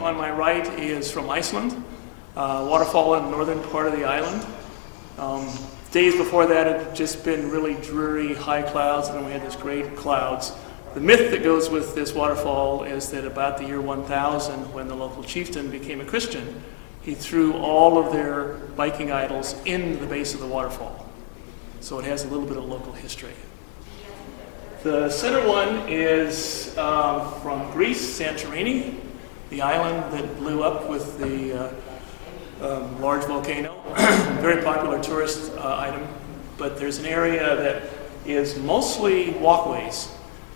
on my right is from Iceland, waterfall in the northern part of the island. Days before that it had just been really dreary high clouds, and then we had these great clouds. The myth that goes with this waterfall is that about the year 1000, when the local chieftain became a Christian, he threw all of their Viking idols into the base of the waterfall. So it has a little bit of local history. The center one is from Greece, Santorini, the island that blew up with the large volcano. Very popular tourist item, but there's an area that is mostly walkways.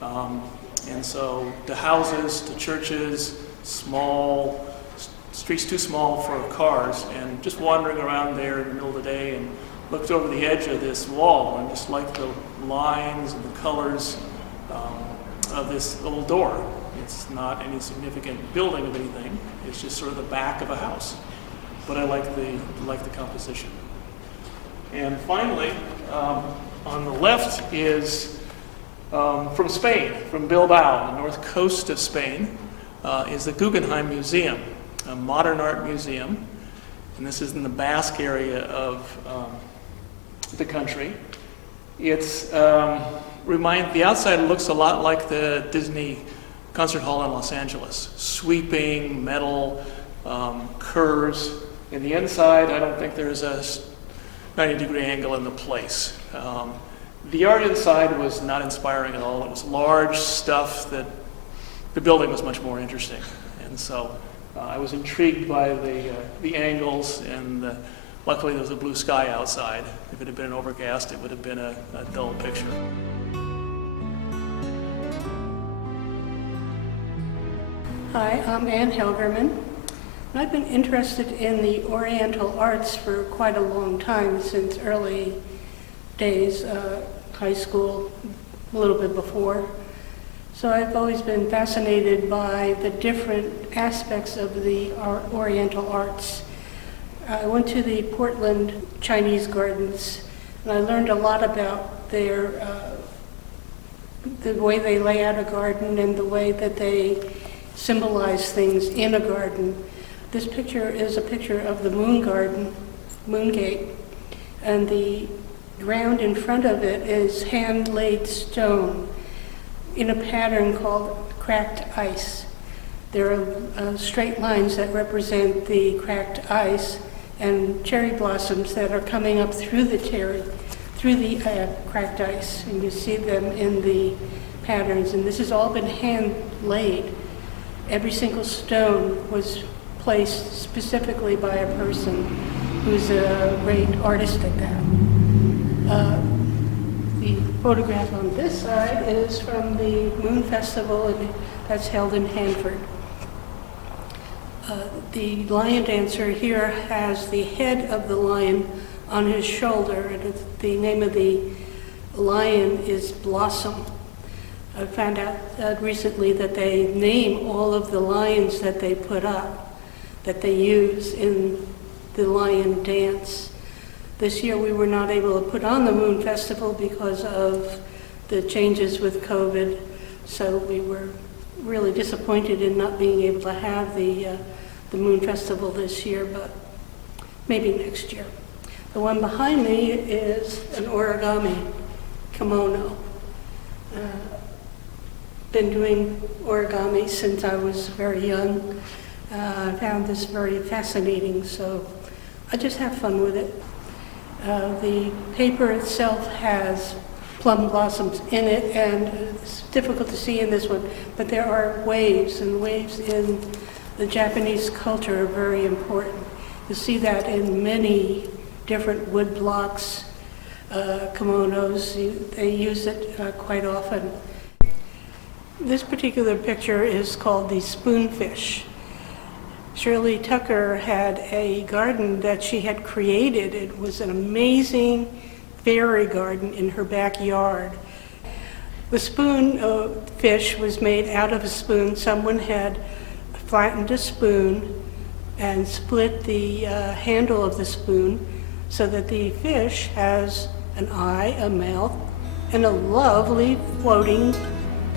And so to houses, to churches, small, streets too small for cars, and just wandering around there in the middle of the day and looked over the edge of this wall and just liked the lines and the colors of this little door. It's not any significant building of anything, it's just sort of the back of a house. But I like the composition. And finally, on the left is from Spain, from Bilbao, the north coast of Spain, is the Guggenheim Museum, a modern art museum. And this is in the Basque area of the country. It's the outside looks a lot like the Disney Concert Hall in Los Angeles. Sweeping metal curves. In the inside, I don't think there's a 90-degree angle in the place. The art inside was not inspiring at all. It was large stuff that the building was much more interesting. And so I was intrigued by the angles, and luckily there was a blue sky outside. If it had been overcast, it would have been a dull picture. Hi, I'm Ann Helgerman. I've been interested in the Oriental arts for quite a long time, since early days, high school, a little bit before. So I've always been fascinated by the different aspects of the Oriental arts. I went to the Portland Chinese gardens, and I learned a lot about the way they lay out a garden and the way that they symbolize things in a garden. This picture is a picture of the moon garden, moon gate, and the ground in front of it is hand-laid stone in a pattern called cracked ice. There are straight lines that represent the cracked ice and cherry blossoms that are coming up through the cracked ice, and you see them in the patterns. And this has all been hand-laid. Every single stone was placed specifically by a person who's a great artist at that. The photograph on this side is from the Moon Festival that's held in Hanford. The lion dancer here has the head of the lion on his shoulder, and the name of the lion is Blossom. I found out recently that they name all of the lions that they put up, that they use in the lion dance. This year we were not able to put on the Moon Festival because of the changes with COVID, so we were really disappointed in not being able to have the Moon Festival this year, but maybe next year. The one behind me is an origami kimono. Been doing origami since I was very young. I found this very fascinating, so I just have fun with it. The paper itself has plum blossoms in it, and it's difficult to see in this one, but there are waves, and waves in the Japanese culture are very important. You see that in many different wood blocks, kimonos. They use it quite often. This particular picture is called the spoonfish. Shirley Tucker had a garden that she had created. It was an amazing fairy garden in her backyard. The spoonfish was made out of a spoon. Someone had flattened a spoon and split the handle of the spoon so that the fish has an eye, a mouth, and a lovely floating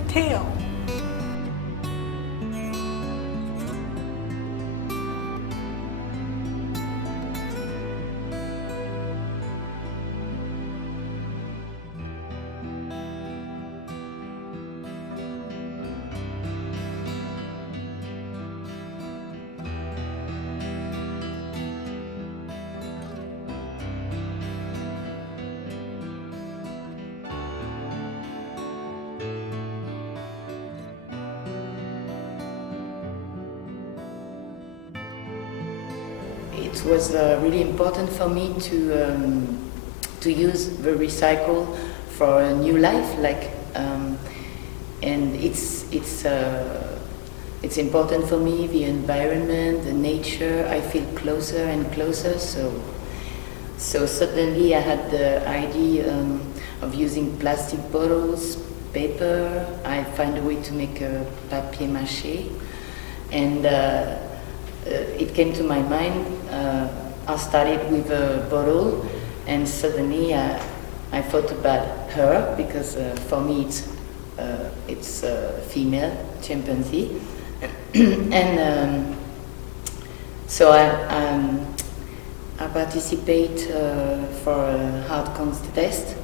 tail. it was really important for me to use the recycle for a new life, and it's important for me, the environment, the nature. I feel closer and closer. So suddenly I had the idea of using plastic bottles, paper. I find a way to make a papier mâché, and it came to my mind. I started with a bottle, and suddenly I thought about her, because for me it's a female chimpanzee, and so I participate for a hard contest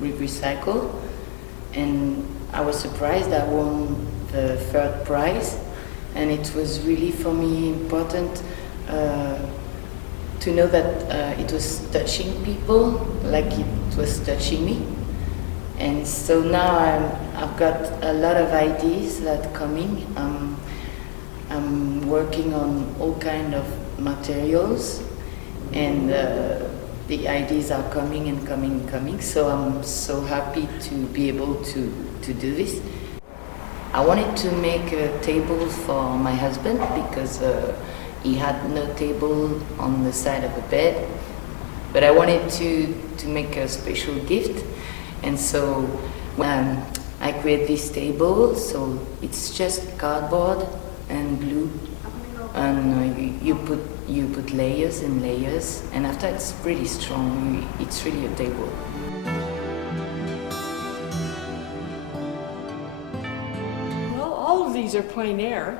with Recycle, and I was surprised I won the third prize, and it was really for me important to know that it was touching people like it was touching me. And so now I've got a lot of ideas that are coming. I'm working on all kind of materials, and the ideas are coming and coming and coming. So I'm so happy to be able to do this. I wanted to make a table for my husband because he had no table on the side of the bed, but I wanted to make a special gift, and so I create this table. So it's just cardboard and glue, and you put layers and layers, and after it's pretty strong. It's really a table. Well, all of these are plein air,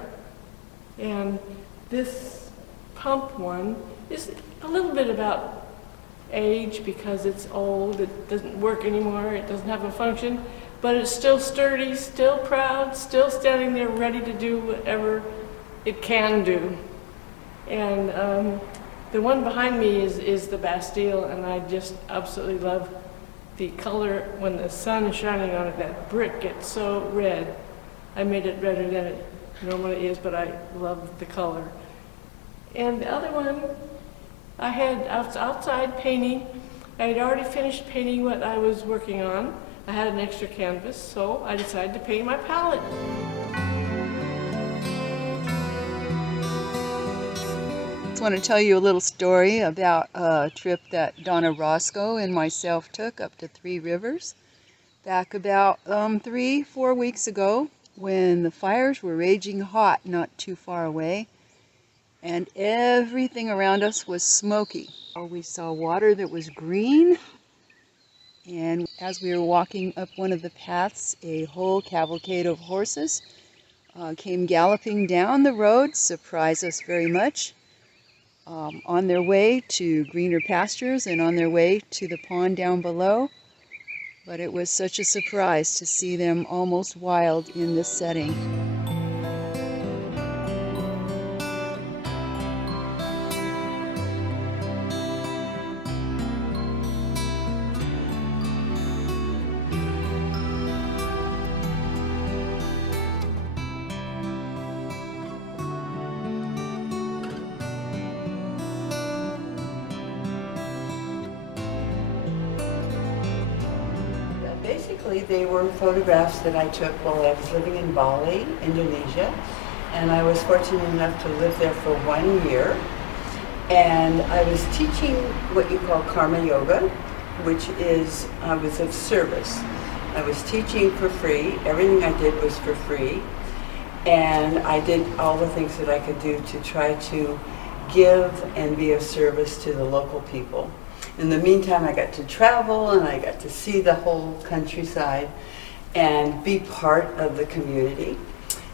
and this pump one is a little bit about age because it's old, it doesn't work anymore, it doesn't have a function, but it's still sturdy, still proud, still standing there ready to do whatever it can do. And the one behind me is the Bastille, and I just absolutely love the color. When the sun is shining on it, that brick gets so red. I made it redder than it normally is, but I love the color. And the other one, I had outside painting. I had already finished painting what I was working on. I had an extra canvas, so I decided to paint my palette. I just want to tell you a little story about a trip that Donna Orozco and myself took up to Three Rivers back about 3-4 weeks ago, when the fires were raging hot not too far away, and everything around us was smoky. We saw water that was green, and as we were walking up one of the paths, a whole cavalcade of horses came galloping down the road, surprised us very much, on their way to greener pastures and on their way to the pond down below. But it was such a surprise to see them almost wild in this setting. Basically, they were photographs that I took while I was living in Bali, Indonesia, and I was fortunate enough to live there for 1 year. And I was teaching what you call karma yoga, which is, I was of service. I was teaching for free. Everything I did was for free. And I did all the things that I could do to try to give and be of service to the local people. In the meantime, I got to travel and I got to see the whole countryside and be part of the community.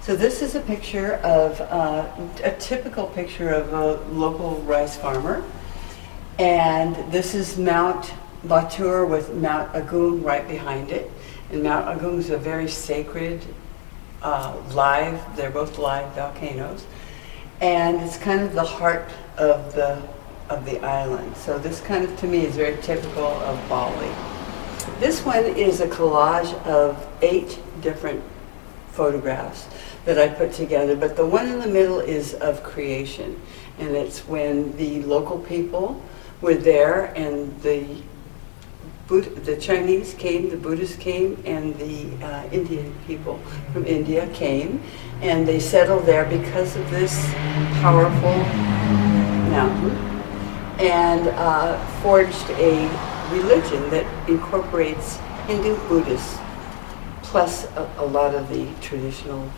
So this is a picture of, a typical picture of a local rice farmer. And this is Mount Batur with Mount Agung right behind it. And Mount Agung is a very sacred, they're both live volcanoes. And it's kind of the heart of the island. So this kind of, to me, is very typical of Bali. This one is a collage of 8 different photographs that I put together, but the one in the middle is of creation, and it's when the local people were there and the Chinese came, the Buddhists came, and the Indian people from India came, and they settled there because of this powerful mountain, and forged a religion that incorporates Hindu, Buddhist, plus a lot of the traditional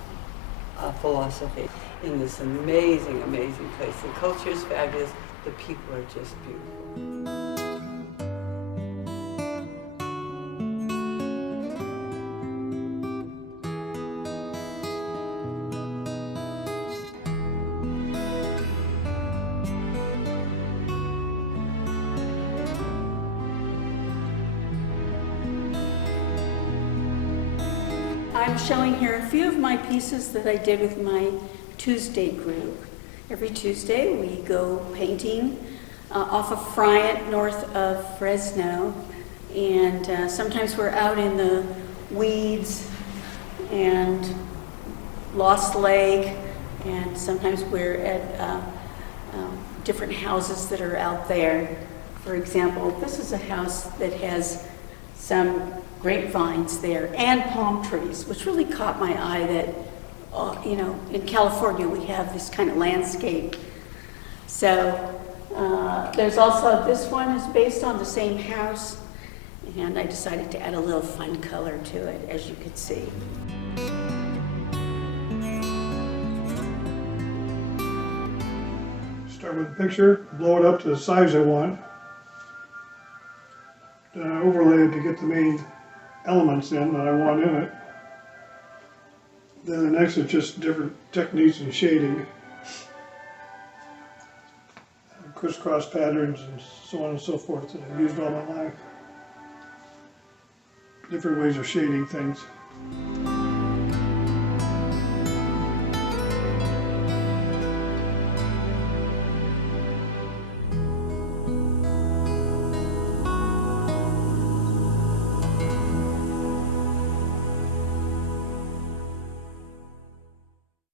philosophy in this amazing, amazing place. The culture is fabulous. The people are just beautiful. I'm showing here a few of my pieces that I did with my Tuesday group. Every Tuesday we go painting off of Friant, north of Fresno, and sometimes we're out in the weeds and Lost Lake, and sometimes we're at different houses that are out there. For example, this is a house that has some grapevines there and palm trees, which really caught my eye that, in California we have this kind of landscape. So there's also, this one is based on the same house, and I decided to add a little fun color to it, as you could see. Start with the picture, blow it up to the size I want. Then I overlay it to get the main elements in that I want in it. Then the next is just different techniques in shading. Crisscross patterns and so on and so forth that I've used all my life. Different ways of shading things.